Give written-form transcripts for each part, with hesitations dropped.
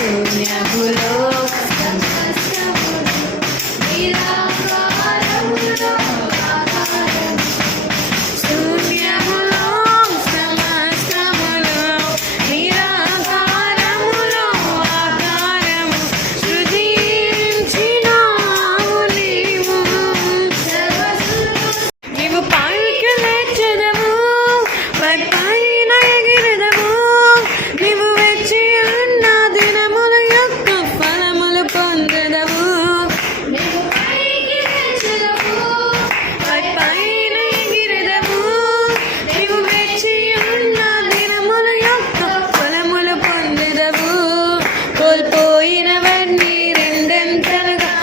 శూన్యములో సమస్తములు నిరాకారములో ఆకారము శూన్యములో సమస్తములు నిరాకారములో ఆకారము సృజించినావు నీవు పైకి లేచెదవు పైన ఎగిరెదవు నీవు వచ్చి ఉన్న దినముల యొక్క ఫలములు పొందెదవు నీవు పైకి లేచెదవు పైన ఎగిరెదవు నీవు వచ్చి ఉన్న దినముల యొక్క ఫలములు పొందెదవు కోల్పోయినవన్నీ రెండంతలుగా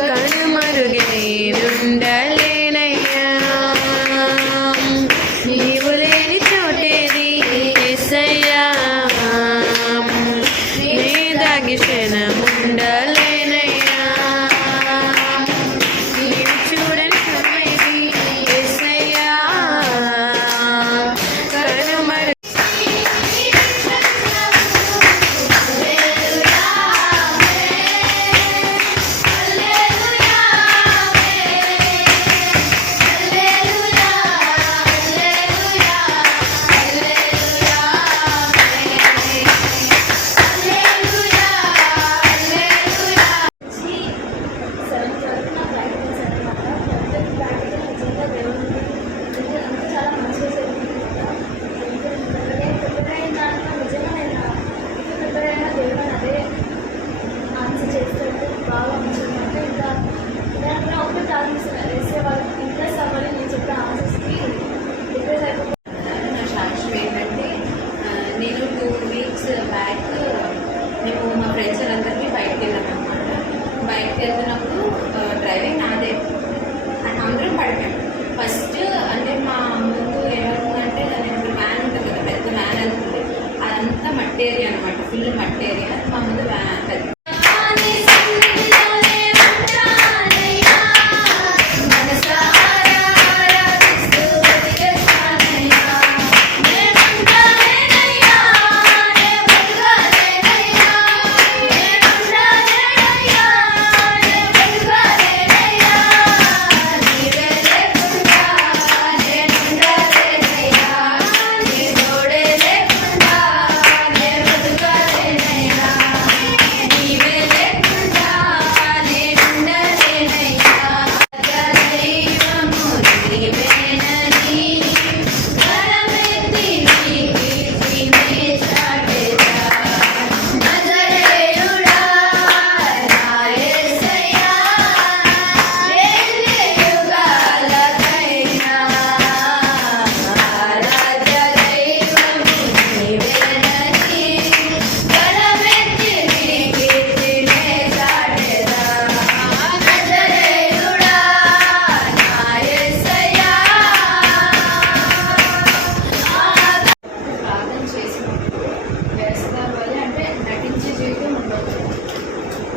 కనుమరుగే నేనుండలేనయ్యా నీవు లేని చోటేది యేసయ్యా నీ దాగి క్షణముండలేనయ్యా నీవు చూడని క్షణమేది యేసయ్యా కనుమరుగే నేను 2 weeks బ్యాక్ మేము మా ఫ్రెండ్స్ అందరికీ బయటకు వెళ్ళాం అనమాట. బయటకు వెళ్తున్నప్పుడు డ్రైవింగ్ నాదే అందరం పడిపోయాం. ఫస్ట్ అంటే మా ముందు ఏమవుతుందంటే దాని వ్యాన్ ఉంటుంది కదా, పెద్ద వ్యాన్ వెళ్తుంది, అదంతా మట్టి ఏరియా అనమాట, ఫుల్ మట్టి ఏరియా. మా ముందు వ్యాన్ పెద్ద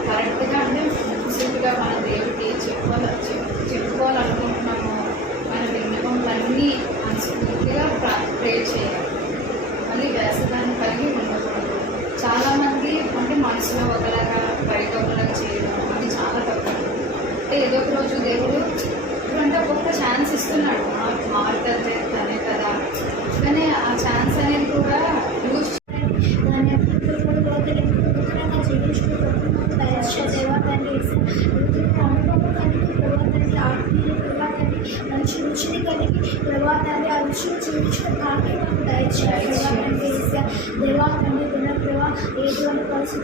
కరెక్ట్గా అంటే సింపుల్గా మన దేవుడికి చెప్పుకోవాలనుకుంటున్నాము. మన విన్నపములన్నీ మనస్ఫూర్తిగా ప్రే చేయాలి. మళ్ళీ వ్యసనాన్ని కలిగి ఉండకూడదు. చాలామంది అంటే మనసులో ఒకలాగా బయట ఒకలాగా చేయడం అది చాలా తప్పు. అంటే ఏదో ఒక రోజు దేవుడు ఇప్పుడంటే ఒక్కొక్క ఛాన్స్ ఇస్తున్నాడు, మారుతుంది తనే కదా, కానీ ఆ ఛాన్స్ అనేది కూడా యూజ్ మంచి రుచిని కలిగి ప్రభావాన్ని ఆ రుచిని చూపించిన భాగ్యం దయచేయాలి. దేవా తండ్రి ప్రభా ఎటువంటి పరిస్థితి